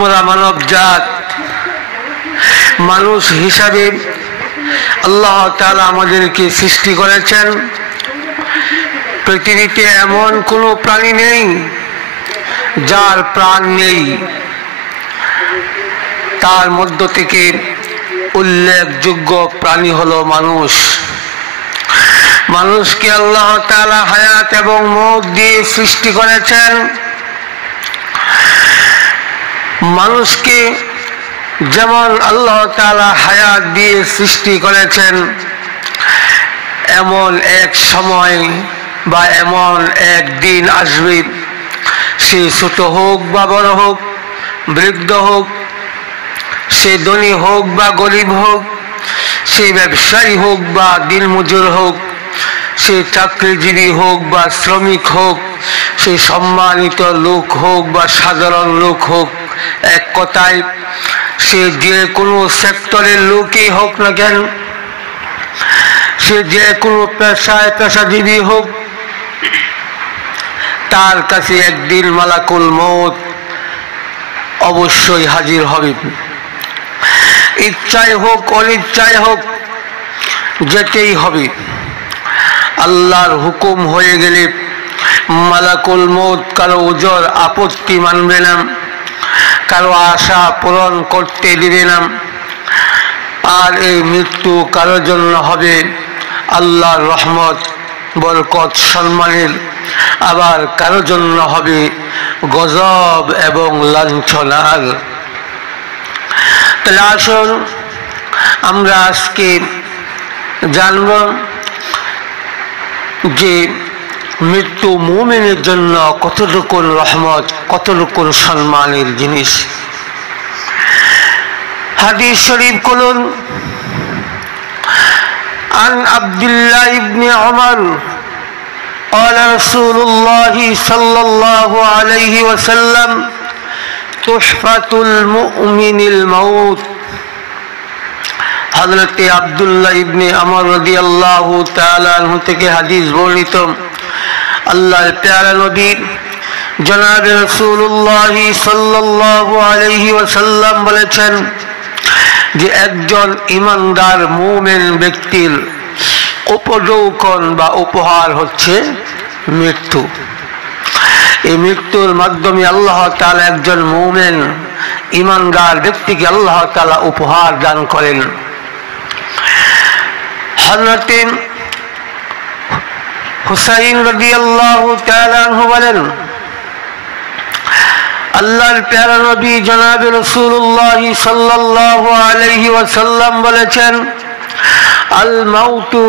মানব জাত মানুষ হিসাবে আল্লাহ তাআলা আমাদেরকে সৃষ্টি করেছেন। পৃথিবীতে এমন কোনো প্রাণী নেই যার প্রাণ নেই। তার মধ্য থেকে উল্লেখযোগ্য প্রাণী হলো মানুষ। মানুষকে আল্লাহ তাআলা হায়াত এবং মওত দিয়ে সৃষ্টি করেছেন। মানুষকে যেমন আল্লাহ তাআলা হায়াত দিয়ে সৃষ্টি করেছেন, এমন এক সময় বা এমন এক দিন আসবে, সে ছোট হোক বা বড় হোক, বৃদ্ধ হোক, সে ধনী হোক বা গরিব হোক, সে ব্যবসায়ী হোক বা দিনমজুর হোক, সে চাকরিজীবী হোক বা শ্রমিক হোক, সে সম্মানিত লোক হোক বা সাধারণ লোক হোক, এক কথায় সে যে কোনো সেক্টরের লোকই হোক না কেন, সে যে কোনো পেশায় পেশাজীবী হোক, তার কাছে একদিন মালাকুল মউত অবশ্যই হাজির হবে। ইচ্ছায় হোক অনিচ্ছায় হোক যেতেই হবে। আল্লাহর হুকুম হয়ে গেলে মালাকুল মউত কারো ওজর আপত্তি মানবে না, কারো আশা পূরণ করতে দিবে না। আর এই মৃত্যু কারোর জন্য হবে আল্লাহর রহমত, বরকত, সম্মানের, আবার কারোর জন্য হবে গজব এবং লাঞ্ছনার। তাহলে আসুন আমরা আজকে জানব যে মৃত্যু মুমিনের জন্য কতটুকু রহমত, কতটুকু সম্মানের জিনিস। হাদিস শরীফ করুন, عن عبد الله بن عمر قال رسول الله صلى الله عليه وسلم تحفة المؤمن الموت। হযরত আব্দুল্লাহ ইবনে আমর রাদিয়াল্লাহু তাআলা আনহু থেকে হাদিস বর্ণিত। আল্লাহর প্যারা নবী জনাব রাসূলুল্লাহ সাল্লাল্লাহু আলাইহি ওয়াসাল্লাম বলেছেন যে একজন ঈমানদার মুমিন ব্যক্তির উপঢৌকন বা উপহার হচ্ছে মৃত্যু। এই মৃত্যুর মাধ্যমে আল্লাহ তাআলা একজন মুমিন ঈমানদার ব্যক্তিকে আল্লাহ তাআলা উপহার দান করেন। হযরত হুসাইন রাদিয়াল্লাহু তাআলা আনহু বলেন, আল্লাহর প্যারা নবী জনাব রাসূলুল্লাহ সাল্লাল্লাহু আলাইহি ওয়াসাল্লাম বলেছেন, আল মাউতু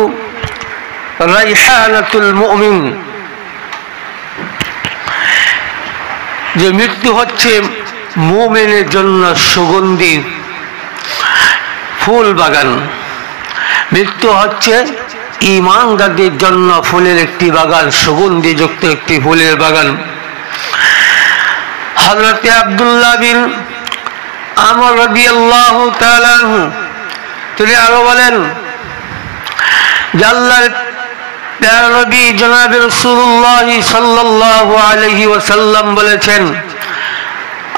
রাইহানাতুল মুমিন, যে মৃত্যু হচ্ছে মুমিনের জন্য সুগন্ধি ফুল বাগান। মৃত্যু হচ্ছে ঈমানদারদের জন্য ফুলের একটি বাগান, সুগন্ধিযুক্ত একটি ফুলের বাগান। হযরত আব্দুল্লাহ বিন আমর রাদিয়াল্লাহু তাআলা আনহু তিনি আরো বলেন যে আল্লাহর প্যারা নবী জনাব রাসূলুল্লাহ সাল্লাল্লাহু আলাইহি ওয়াসাল্লাম বলেছেন,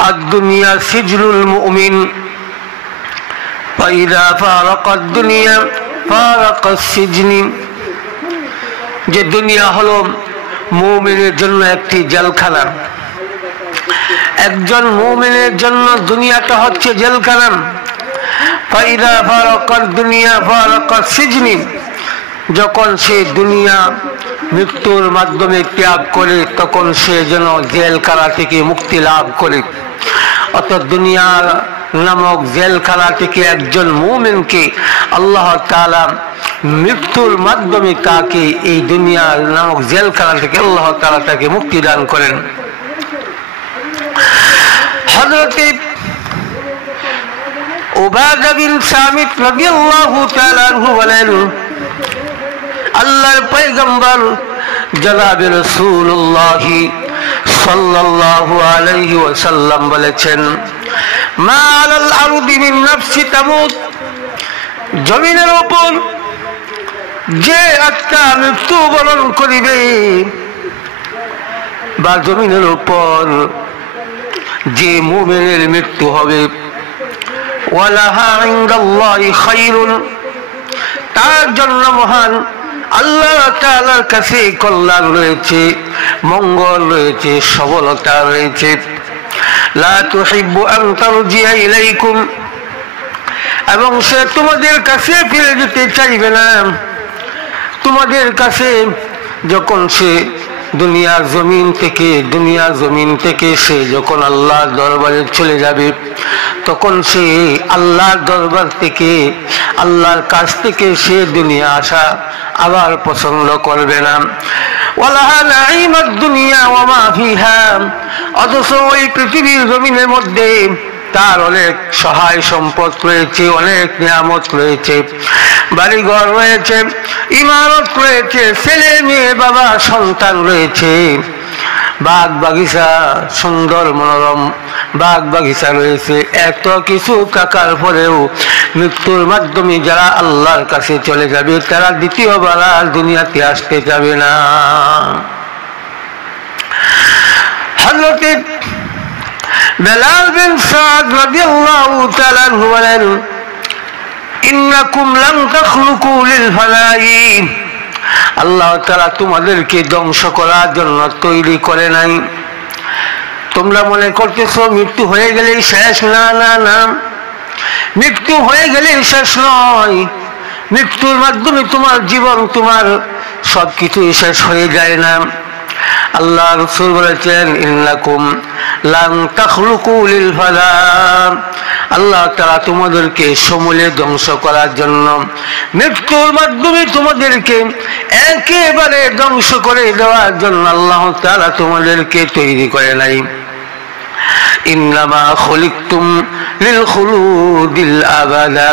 আদ-দুনিয়া সিজনুল মুমিন ফাইদা ফারাকাদ দুনিয়া ফারাকাস সিজনি, যে দুনিয়া হলো মুমিনের জন্য একটি জেলখানা। একজন মুমিনের জন্য দুনিয়াটা হচ্ছে জেলখানা। ফাইদা ফারাকাদ দুনিয়া ফারাকাস সিজনি, যখন সে দুনিয়া মৃত্যুর মাধ্যমে ত্যাগ করে তখন সে যেন জেলখানা থেকে মুক্তি লাভ করে। অর্থাৎ দুনিয়া নামক জেলখানা থেকে একজন মুমিনকে আল্লাহ তাআলা মৃত্যুর মাধ্যমে তাকে এই দুনিয়া নামক জেলখানা থেকে আল্লাহ তাআলা তাকে মুক্তি দান করেন। হযরত উবাদা বিন সামিত রাদিয়াল্লাহু তাআলা আনহু বলেন, আল্লাহর পয়গম্বর জনাব রাসূলুল্লাহ সাল্লাল্লাহু আলাইহি ওয়াসাল্লাম বলেছেন, মা আলাল আরদি মিন নাফসি তামুত, জমিনের উপর যে আত্মা মৃত্যুবরণ করিবে বা জমিনের উপর যে মুমিনের মৃত্যু হবে ওয়ালাহা ইনদাল্লাহি খায়রুন, তার জন্য মহান আল্লাহ তাআলার কাছে কল্যাণ রয়েছে, মঙ্গল রয়েছে, সফলতা রয়েছে। লা তুহিব্বু আন তারজিয়া ইলাইকুম, এবং সে তোমাদের কাছে ফিরে যেতে চাইবে না। তোমাদের কাছে যখন সে দুনিয়ার জমিন থেকে সে যখন আল্লাহর দরবারে চলে যাবে, তখন সে আল্লাহর দরবার থেকে, আল্লাহর কাছ থেকে সে দুনিয়া আসা আবার পছন্দ করবে না। ওয়ালাহা নাঈমাদ দুনিয়া ওয়া মা ফিহা, অথচ ওই পৃথিবীর জমিনের মধ্যে তার অনেক সহায় সম্পদ রয়েছে, অনেক নিয়ামত রয়েছে, বাড়িঘর রয়েছে, ইমারত রয়েছে, ছেলে মেয়ে বাবা সন্তান রয়েছে, বাগ বাগিচা, সুন্দর মনোরম বাগ বাগিচা রয়েছে। এত কিছু থাকার পরেও মৃত্যুর মাধ্যমে যারা আল্লাহর কাছে চলে যাবে তারা দ্বিতীয়বার আর দুনিয়াতে আসতে যাবে না। হযরত বেলাল বিন সাদ রাদিয়াল্লাহু তাআলা আনহু বলেন, ইন্নাকুম লাম তাখলুকু লিল ফানাই, আল্লাহ তাআলা তোমাদেরকে ধ্বংস করার জন্য তৈরি করে নাই। তোমরা মনে করতেছো মৃত্যু হয়ে গেলেই শেষ। না না না, মৃত্যু হয়ে গেলেই শেষ নয়। মৃত্যুর মাধ্যমে তোমার জীবন, তোমার সবকিছু শেষ হয়ে যায় না। আল্লাহ রাসূল বলেছেন, ইন্নাকুম লাম তাখলুকু লিল ফানা, আল্লাহ তাআলা তোমাদেরকে সমূলে ধ্বংস করার জন্য, মৃত্যুর মাধ্যমে তোমাদেরকে একেবারে ধ্বংস করে দেওয়ার জন্য আল্লাহ তাআলা তোমাদেরকে তৈরি করে নাই। ইন্নামা খুলিকতুম লিল খুলুদিল আবাদা,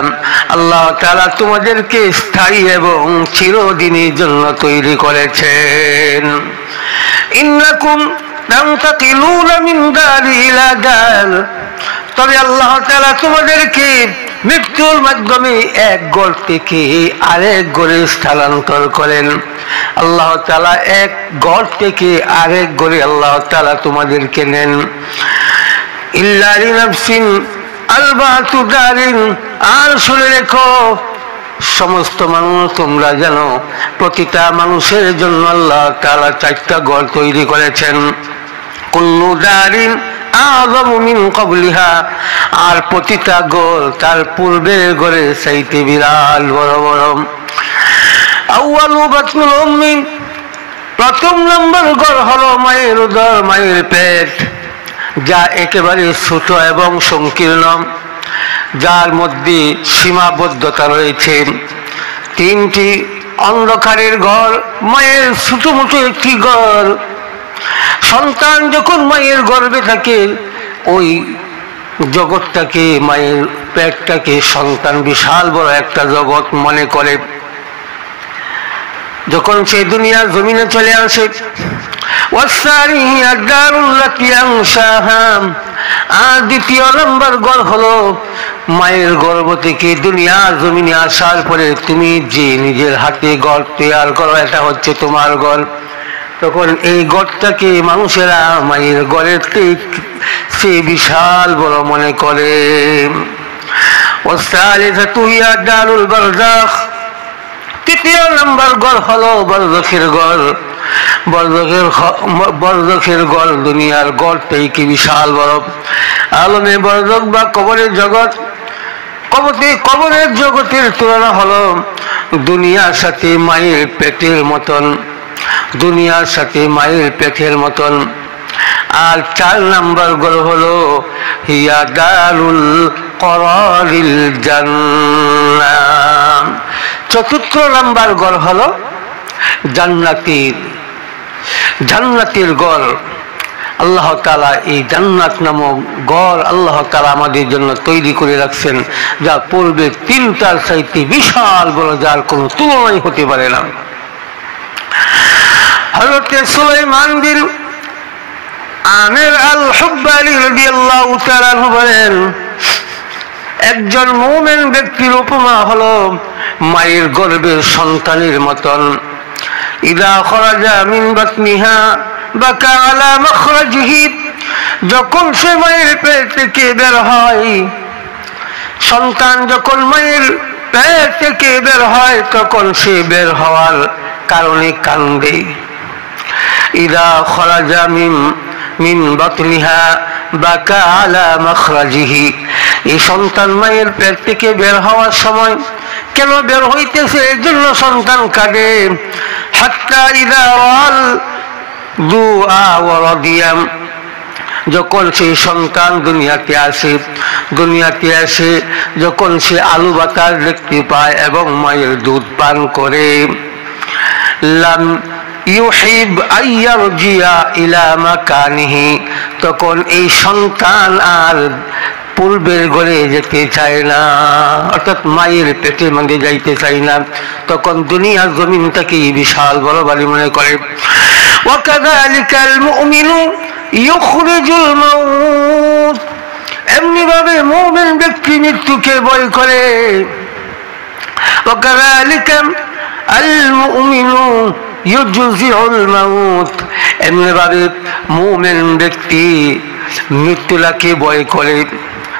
আল্লাহ তাআলা তোমাদেরকে স্থায়ী এবং চিরদিনের জন্য তৈরি করেছেন। ইন্নাকুম তানতাকিলুনা মিন দারি ইলা দার, তবে আল্লাহ তাআলা তোমাদেরকে মৃত্যুর মাধ্যমে এক ঘর থেকে আরেক ঘরে স্থানান্তর করেন। আল্লাহ তাআলা এক ঘর থেকে আরেক ঘরে আল্লাহ তাআলা তোমাদেরকে নেন। ইল্লা লিনাফসিন আলবাতু দারিন, আর শুনে রেখো সমস্ত মানুষ তোমরা জানো, প্রতিটা মানুষের জন্য আল্লাহ তাআলা 4টা ঘর তৈরি করেছেন। কুল্লু দারিন আযমু মিন ক্বাবলিহা, আর প্রতিটা ঘর তার পূর্বের ঘরের চাইতে বিরাট বড় বড়। আউয়ালু বাতনুল উম্মি, প্রথম নম্বর ঘর হলো মায়ের উদর, মায়ের পেট, যা একেবারে ছোট এবং সংকীর্ণ, যার মধ্যে সীমাবদ্ধতা রয়েছে। 3টি অন্ধকারের ঘর, মায়ের ছোট মোটো একটি ঘর। সন্তান যখন মায়ের গর্ভে থাকে, ওই জগৎটাকে, মায়ের পেটটাকে সন্তান বিশাল বড় একটা জগৎ মনে করে। যখন সে দুনিয়ার জমিনে চলে আসে, আর দ্বিতীয় নম্বর ঘর হলো মায়ের গর্ভ থেকে দুনিয়ার জমিনে আসার পরে তুমি যে নিজের হাতে ঘর তৈরি করো, এটা হচ্ছে তোমার ঘর। তখন এই ঘরটাকে মানুষেরা মায়ের ঘরের সে বিশাল বড় মনে করে। তৃতীয় নম্বর ঘর হলো বরজখের ঘর। বরজখের ঘর দুনিয়ার ঘরটাই কি বিশাল বড়। আলমে বরজখ বা কবরের জগৎ, কবরের জগতের তুলনা হলো দুনিয়ার সাথে মায়ের পেটের মতন, দুনিয়ার সাথে মায়ের পেটের মতন। আর 4 নম্বর ঘর হলো হিয়া দারুল করারিল জান্নাহ। চতুর্থ নম্বর ঘর হলো জান্নাতের ঘর। আল্লাহ তাআলা এই জান্নাত নামক ঘর আল্লাহ তাআলা আমাদের জন্য তৈরি করে রাখছেন, যা পূর্বে 3টার চাইতে বিশাল বড়, যার কোনো তুলনাই হতে পারে না। হযরত সুলাইমান বিন আমির আল-হুব্বালি রাদিয়াল্লাহু তাআলা আনহু বলেন, একজন মুমিন ব্যক্তির উপমা হলো মায়ের গর্ভের সন্তানের মতন। ইযা খরাজা মিন বাতনিহা বাকা আলা মাখরাজিহি যখন সে মায়ের পেট থেকে বের হয়, সন্তান যখন মায়ের পেট থেকে বের হয় তখন সে বের হওয়ার কারণে কান্দে। ইদা খরাজা মিন বাতনিহা বাকা আলা মাখরাজিহি। এই সন্তান মায়ের পেট থেকে বের হওয়ার সময় কেন বের হইতেছে এর জন্য সন্তান কাঁদে। হাত্তা ইদা রাল দুআ ওয়া রাদিয়াম। যখন সেই সন্তান দুনিয়াতে আসে যখন সে আলু বাতাস দেখতে পায় এবং মায়ের দুধ পান করে, লাম ইউহিব আইয়ারজিয়া ইলা মাকানিহি। তখন এই সন্তান আর পূর্বের ঘরে যেতে চায় না, অর্থাৎ মায়ের পেটে মধ্যে যাইতে চায় না। তখন দুনিয়ার জমিনটাকে বিশাল বড় বাড়ি মনে করে। ওয়াকাযালিকাল মুমিনু ইউখরিজুল মাউত। এমনি ভাবে মুমিন ব্যক্তি মৃত্যুকে ভয় করে। ওয়াকাযালিকাল মুমিনু ইউজজিউল মাউত। এমনি ভাবে মুমিন ব্যক্তি মৃত্যুকে ভয় করে।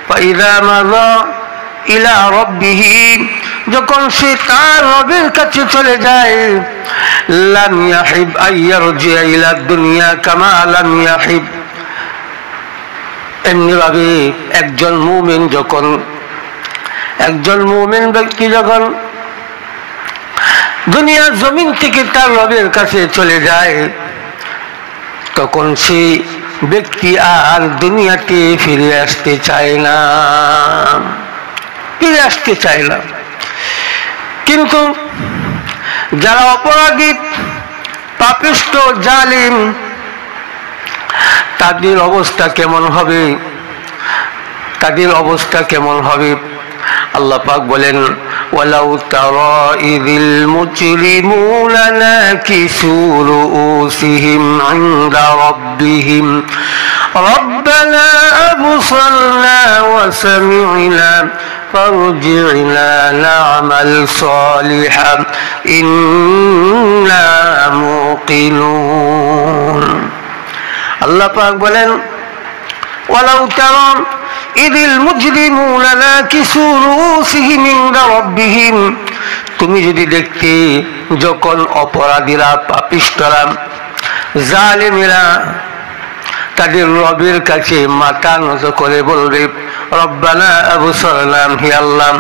ফাইযা মাযা ইলা রাব্বিহি। যখন সে তার রবের কাছে চলে যায়, লাম ইয়াহিব আইয়ারজিয়া ইলা দুনিয়া কামা লাম ইয়াহিব। এমনি ভাবে একজন মুমিন ব্যক্তি যখন দুনিয়ার জমিন থেকে তার রবের কাছে চলে যায় তখন সে ব্যক্তি আর দুনিয়াতে ফিরে আসতে চায় না। কিন্তু যারা অপরাধী, পাপিষ্ঠ, জালিম, তাদের অবস্থা কেমন হবে? আল্লাহ পাক বলেন, ওয়ালাউ তারা ইযিল মুজরিমুনা নাকিসু রুউসিহিম ইনদা রাব্বিহিম রব্বানা আবসারনা ওয়া সামি'না ফারজি'না না'মাল সালিহান ইন্না মুকিনুন। আল্লাহ পাক বলেন, ওয়ালাউ তারা ইযিল মুজরিমুনা নাকিসু রুউসিহিম ইনদা রাব্বিহিম। তুমি যদি দেখতে যখন অপরাধীরা, পাপিষ্ঠরা, জালেমেরা তাদের রবের কাছে মাথা নত করে বলবে, রব্বানা আবসারনা, হে আল্লাহ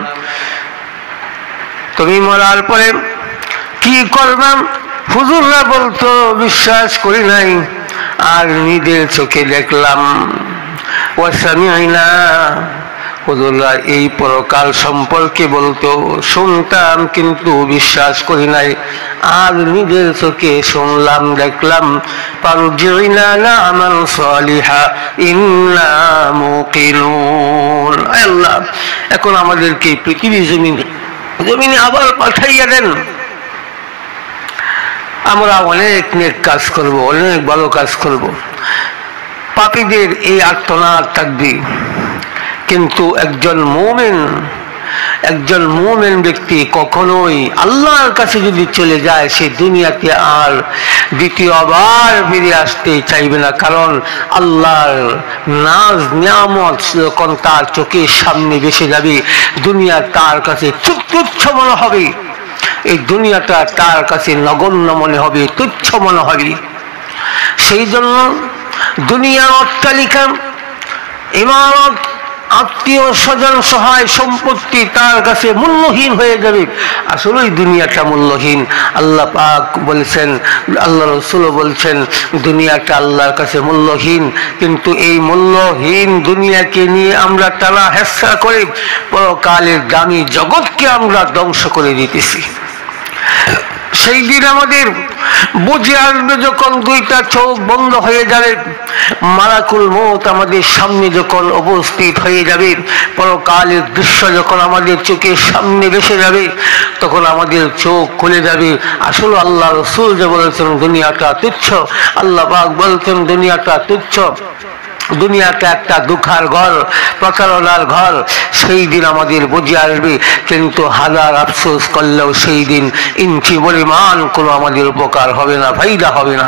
তুমি মরার পরে কি করবাম? হুজুররা বলতো বিশ্বাস করি নাই, আর নিজের চোখে দেখলাম। ওয়াসামি'না, হুজুররা এই পরকাল সম্পর্কে বলতো, শুনতাম কিন্তু বিশ্বাস করি নাই, আর নিজের চোখে শুনলাম, দেখলাম। ফারজি'না না'মাল সালিহা ইন্না মুকিনুন। আল্লাহ এখন আমাদেরকে পৃথিবীর জমিনে আবার পাঠাইয়া দেন, আমরা অনেক নেক কাজ করব, অনেক ভালো কাজ করব। পাপীদের এই আর্তনাদ থাকবে। কিন্তু একজন মুমিন ব্যক্তি কখনোই আল্লাহর কাছে যদি চলে যায়, সে দুনিয়াতে আর দ্বিতীয়বার ফিরে আসতে চাইবে না। কারণ আল্লাহর নাজ নিয়ামত যখন তার চোখের সামনে ভেসে যাবে, দুনিয়া তার কাছে তুচ্ছ মনে হবে। এই দুনিয়াটা তার কাছে নগণ্য মনে হবে, তুচ্ছ মনে হবে। সেই জন্য দুনিয়ার অট্টালিকা, ইমারত, আত্মীয় স্বজন, সহায় সম্পত্তি তার কাছে মূল্যহীন হয়ে যাবে। আসলে দুনিয়াটা মূল্যহীন। আল্লাহ পাক বলছেন, আল্লাহ রাসূল বলছেন, দুনিয়াটা আল্লাহর কাছে মূল্যহীন। কিন্তু এই মূল্যহীন দুনিয়াকে নিয়ে আমরা টানা হেঁচড়া করে পরকালের দামি জগৎকে আমরা ধ্বংস করে দিতেছি। সেই দিন আমাদের বুঝে আসবে যখন দুইটা চোখ বন্ধ হয়ে যাবে, মালাকুল মউত আমাদের সামনে যখন উপস্থিত হয়ে যাবে, পরকালের দৃশ্য যখন আমাদের চোখের সামনে ভেসে যাবে, তখন আমাদের চোখ খুলে যাবে। আসলে আল্লাহ রাসূল যে বলেছেন দুনিয়াটা তুচ্ছ, আল্লাহ পাক বলছেন দুনিয়াটা তুচ্ছ, দুনিয়াটা একটা দুঃখার ঘর, প্রতারণার ঘর। সেই দিন আমাদের বুঝে আসবে। কিন্তু হাজার আফসোস করলেও সেই দিন ইঞ্চি পরিমাণ কোনো আমাদের উপকার হবে না, ফায়দা হবে না।